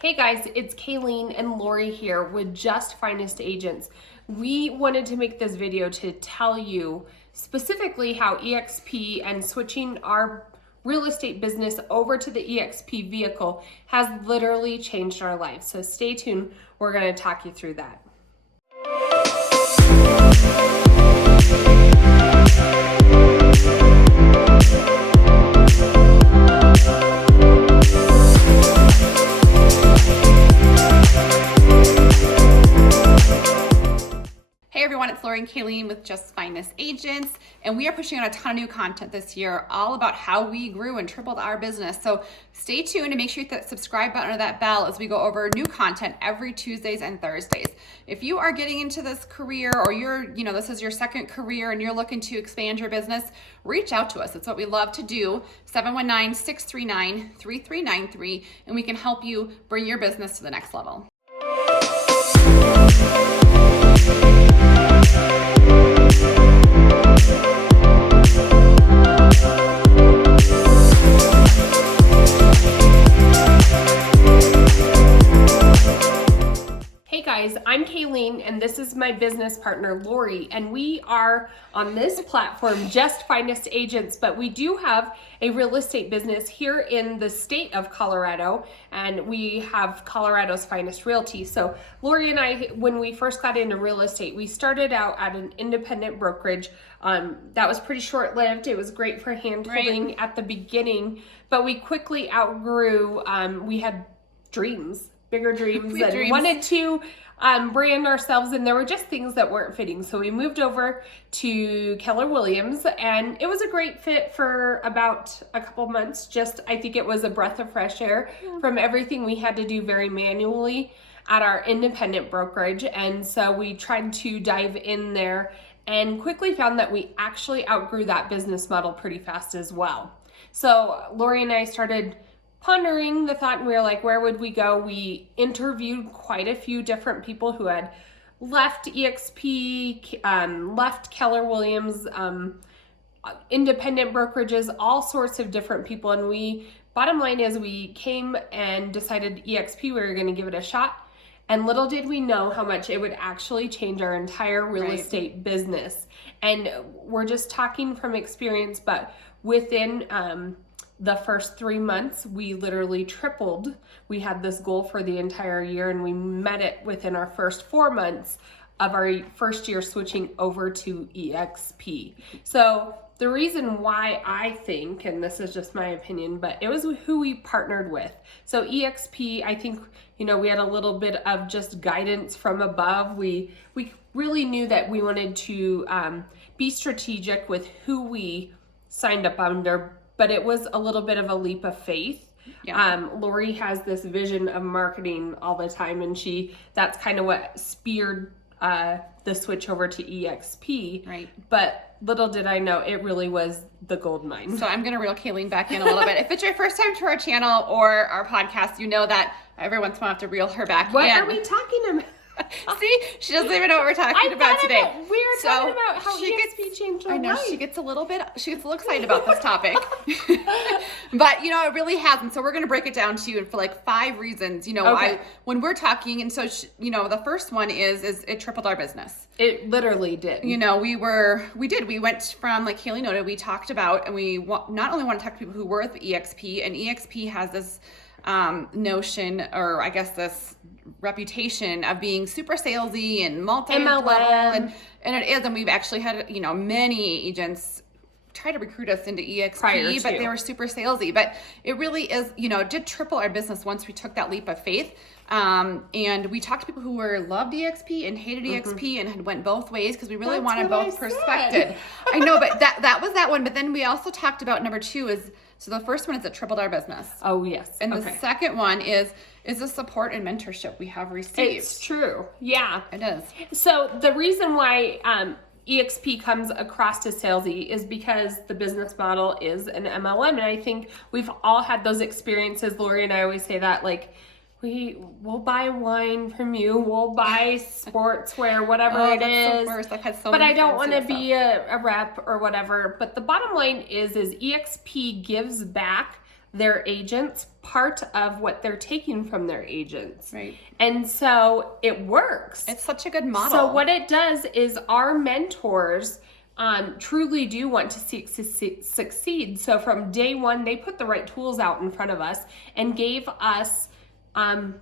Hey guys, it's Kayleen and Lori here with Just Finest Agents. We wanted to make this video to tell you specifically how eXp and switching our real estate business over to the eXp vehicle has literally changed our lives. So stay tuned, we're going to talk you through that. Hey everyone, it's Lori and Kayleen with Just Finest Agents, and we are pushing out a ton of new content this year all about how we grew and tripled our business. So stay tuned and make sure you hit that subscribe button or that bell as we go over new content every Tuesdays and Thursdays. If you are getting into this career or this is your second career and you're looking to expand your business, reach out to us. It's what we love to do, 719-639-3393, and we can help you bring your business to the next level. Hey guys, I'm Kayleen and this is my business partner Lori, and we are on this platform Just Finest Agents, but we do have a real estate business here in the state of Colorado, and we have Colorado's Finest Realty. So Lori and I, when we first got into real estate, we started out at an independent brokerage. That was pretty short-lived. It was great for hand-holding at the beginning, but we quickly outgrew, we had dreams. Bigger dreams and wanted to brand ourselves, and there were just things that weren't fitting. So we moved over to Keller Williams, and it was a great fit for about a couple months. I think it was a breath of fresh air from everything we had to do very manually at our independent brokerage. And so we tried to dive in there and quickly found that we actually outgrew that business model pretty fast as well. So Lori and I started pondering the thought, and we were like, where would we go? We interviewed quite a few different people who had left eXp, left Keller Williams, independent brokerages, all sorts of different people. And bottom line is we came and decided eXp, we were going to give it a shot. And little did we know how much it would actually change our entire real estate business. And we're just talking from experience, but within, the first 3 months, we literally tripled. We had this goal for the entire year, and we met it within our first 4 months of our first year switching over to eXp. So the reason why I think, and this is just my opinion, but it was who we partnered with. So eXp, I think, we had a little bit of just guidance from above. We really knew that we wanted to be strategic with who we signed up under, but it was a little bit of a leap of faith. Yeah. Lori has this vision of marketing all the time, and that's kind of what speared the switch over to eXp. Right. But little did I know, it really was the gold mine. So I'm going to reel Kayleen back in a little bit. If it's your first time to our channel or our podcast, you know that every once in a while I have to reel her back in. What are we talking about? See, she doesn't even know what we're talking about today. We were talking about how eXp changed her life. I know, she gets a little excited about this topic. But, it really hasn't. So we're going to break it down to you for like 5 reasons, why when we're talking. And so, the first one is it tripled our business. It literally did. We went from, like Kaylee noted, we talked about, and we not only want to talk to people who were with eXp, and eXp has this notion, or I guess this reputation of being super salesy and multi-level, and it is, and we've actually had many agents try to recruit us into eXp, but they were super salesy. But it really is, it did triple our business once we took that leap of faith. And we talked to people who loved eXp and hated eXp and had went both ways because we really wanted both perspectives. I know, but that was that one. But then we also talked about number 2 is, so the first one is it tripled our business. Oh, yes. And the second one is the support and mentorship we have received. It's true. Yeah. It is. So the reason why eXp comes across as salesy is because the business model is an MLM. And I think we've all had those experiences. Lori and I always say that, like, we'll buy wine from you, we'll buy sportswear, whatever it is. The worst. I've had so many, but I don't want to be a rep or whatever. But the bottom line is eXp gives back their agents part of what they're taking from their agents. Right. And so it works. It's such a good model. So what it does is our mentors truly do want to succeed. So from day one, they put the right tools out in front of us and gave us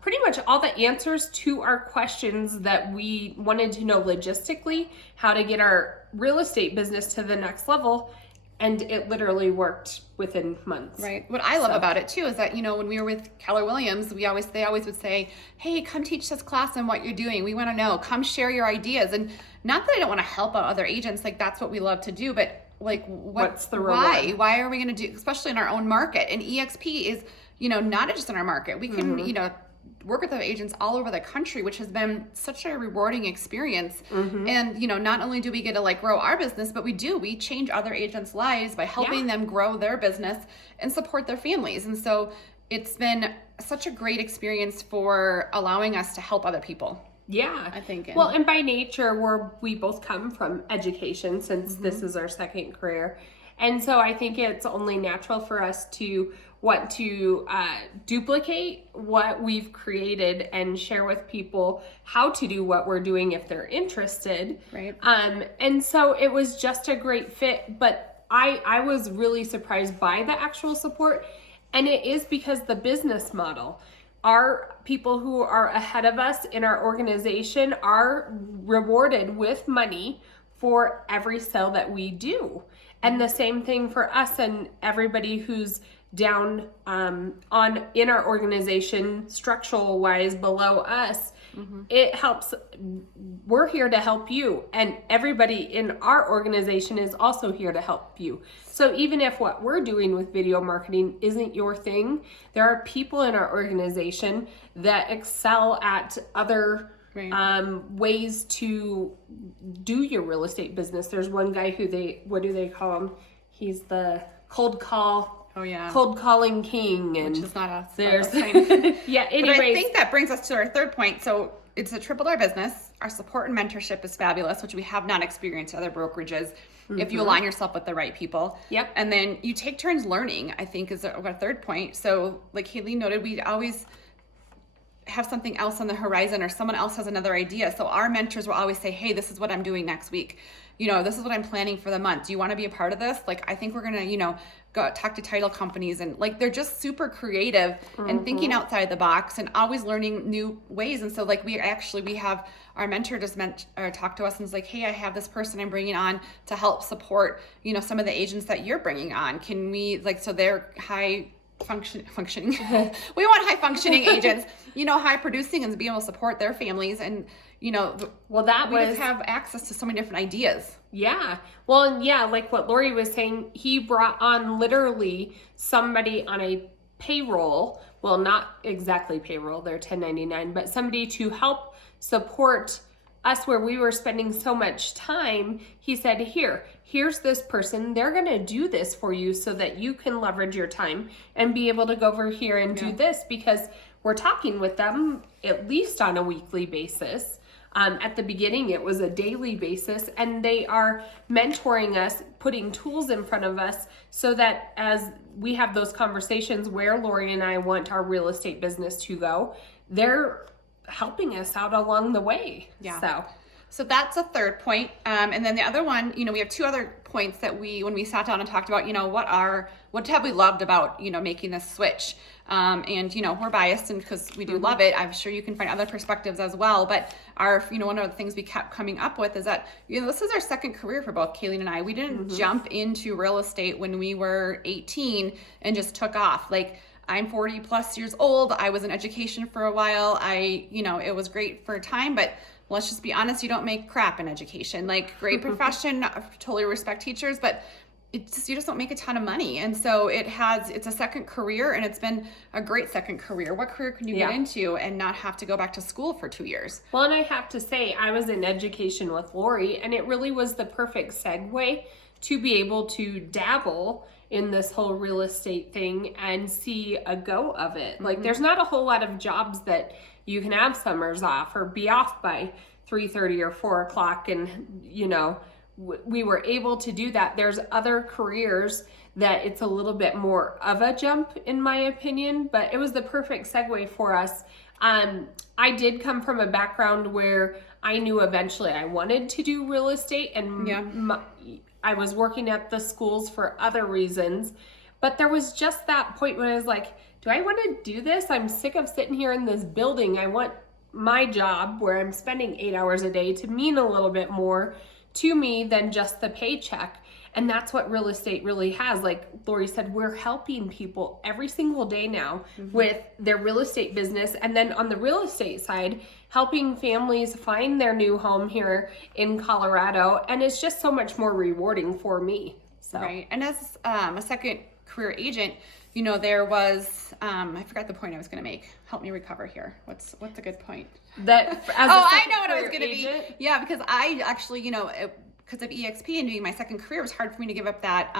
pretty much all the answers to our questions that we wanted to know logistically, how to get our real estate business to the next level. And it literally worked within months. Right. What I love about it too is that, when we were with Keller Williams, they always would say, hey, come teach this class on what you're doing. We want to know, come share your ideas. And not that I don't want to help out other agents, like that's what we love to do, but like what's the reward? Why are we going to do, especially in our own market? And eXp is, not just in our market. We can, work with other agents all over the country, which has been such a rewarding experience. And, not only do we get to grow our business, but we change other agents' lives by helping them grow their business and support their families. And so it's been such a great experience for allowing us to help other people. Yeah. I think. Well, and by nature, we both come from education since this is our second career. And so I think it's only natural for us to want to duplicate what we've created and share with people how to do what we're doing if they're interested. Right. And so it was just a great fit, but I was really surprised by the actual support. And it is because the business model, our people who are ahead of us in our organization are rewarded with money for every sale that we do. And the same thing for us and everybody who's down in our organization, structural wise below us. It helps. We're here to help you, and everybody in our organization is also here to help you. So even if what we're doing with video marketing isn't your thing, there are people in our organization that excel at other ways to do your real estate business. There's one guy who what do they call him? He's the cold calling king, and which is not us. There's yeah. Anyways, but I think that brings us to our third point. So it's tripled our business. Our support and mentorship is fabulous, which we have not experienced at other brokerages. If you align yourself with the right people. Yep. And then you take turns learning, I think is our third point. So like Haley noted, we always have something else on the horizon, or someone else has another idea. So our mentors will always say, hey, this is what I'm doing next week. This is what I'm planning for the month. Do you want to be a part of this? Like, I think we're going to, go talk to title companies, and they're just super creative and thinking outside the box and always learning new ways. And so we have our mentor just talk to us and is like, hey, I have this person I'm bringing on to help support, some of the agents that you're bringing on. Can we so they're high functioning. We want high functioning agents, high producing, and be able to support their families. And, we just have access to so many different ideas. Yeah. Well, and yeah, like what Lori was saying, he brought on literally somebody on a payroll. Well, not exactly payroll, they're 1099, but somebody to help support us where we were spending so much time. He said, here's this person. They're going to do this for you so that you can leverage your time and be able to go over here and do this, because we're talking with them at least on a weekly basis. At the beginning, it was a daily basis, and they are mentoring us, putting tools in front of us so that as we have those conversations where Lori and I want our real estate business to go, they're helping us out along the way. Yeah. So that's a third point. And then the other one, we have two other points that when we sat down and talked about, what have we loved about, making this switch? And, we're biased, and because we do love it, I'm sure you can find other perspectives as well. But one of the things we kept coming up with is that, this is our second career for both Kayleen and I. We didn't jump into real estate when we were 18 and just took off. I'm 40 plus years old. I was in education for a while. It was great for a time, but let's just be honest, you don't make crap in education. Great profession, totally respect teachers, but you just don't make a ton of money. And so it's a second career, and it's been a great second career. What career can you get into and not have to go back to school for 2 years? Well, and I have to say, I was in education with Lori, and it really was the perfect segue to be able to dabble in this whole real estate thing and see a go of it. There's not a whole lot of jobs that you can have summers off or be off by 3:30 or 4 o'clock and, we were able to do that. There's other careers that it's a little bit more of a jump in my opinion, but it was the perfect segue for us. I did come from a background where I knew eventually I wanted to do real estate, and I was working at the schools for other reasons, but there was just that point when I was like, do I want to do this? I'm sick of sitting here in this building. I want my job where I'm spending 8 hours a day to mean a little bit more to me than just the paycheck. And that's what real estate really has. Like Lori said, we're helping people every single day now with their real estate business. And then on the real estate side, helping families find their new home here in Colorado. And it's just so much more rewarding for me. So. Right. And as a second career agent, you know, there was, I forgot the point I was going to make. Help me recover here. What's a good point? That as I know what it was going to be. Yeah, because I actually, you know, because of eXp and doing my second career, it was hard for me to give up that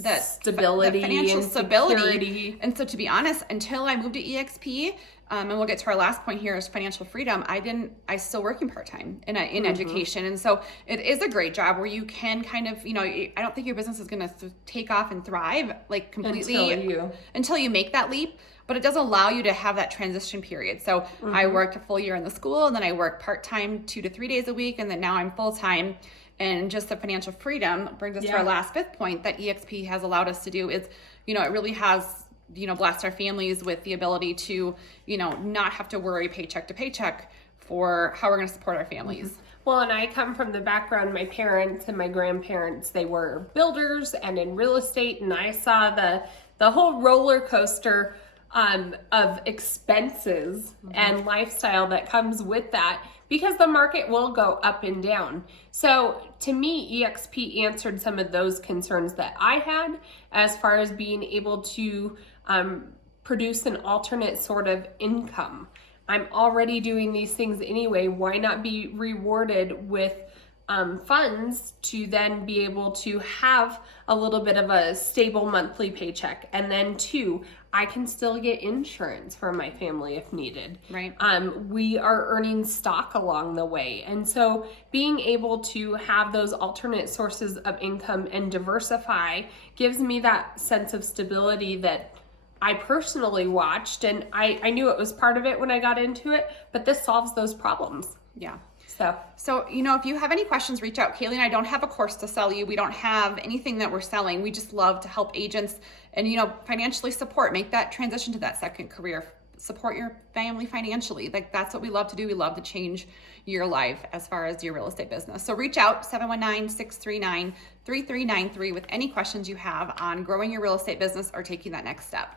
that stability, that financial and stability. security. And so, to be honest, until I moved to eXp, and we'll get to our last point here is financial freedom. I still working part-time in education. And so it is a great job where you can kind of, you know, I don't think your business is going to take off and thrive like completely until you make that leap. But it does allow you to have that transition period. So I worked a full year in the school, and then I worked part-time 2 to 3 days a week. And then now I'm full-time. And just the financial freedom brings us to our last fifth point that eXp has allowed us to do is, you know, it really has, you know, blessed our families with the ability to, you know, not have to worry paycheck to paycheck for how we're going to support our families. Well, and I come from the background, my parents and my grandparents, they were builders and in real estate, and I saw the whole roller coaster of expenses and lifestyle that comes with that, because the market will go up and down. So to me, eXp answered some of those concerns that I had as far as being able to produce an alternate sort of income. I'm already doing these things anyway. Why not be rewarded with funds to then be able to have a little bit of a stable monthly paycheck? And then 2, I can still get insurance for my family if needed. Right. We are earning stock along the way. And so being able to have those alternate sources of income and diversify gives me that sense of stability that I personally watched, and I knew it was part of it when I got into it, but this solves those problems. Yeah. So, you know, if you have any questions, reach out. Kaylee and I don't have a course to sell you. We don't have anything that we're selling. We just love to help agents and, you know, financially support, make that transition to that second career, support your family financially. Like, that's what we love to do. We love to change your life as far as your real estate business. So reach out, 719-639-3393 with any questions you have on growing your real estate business or taking that next step.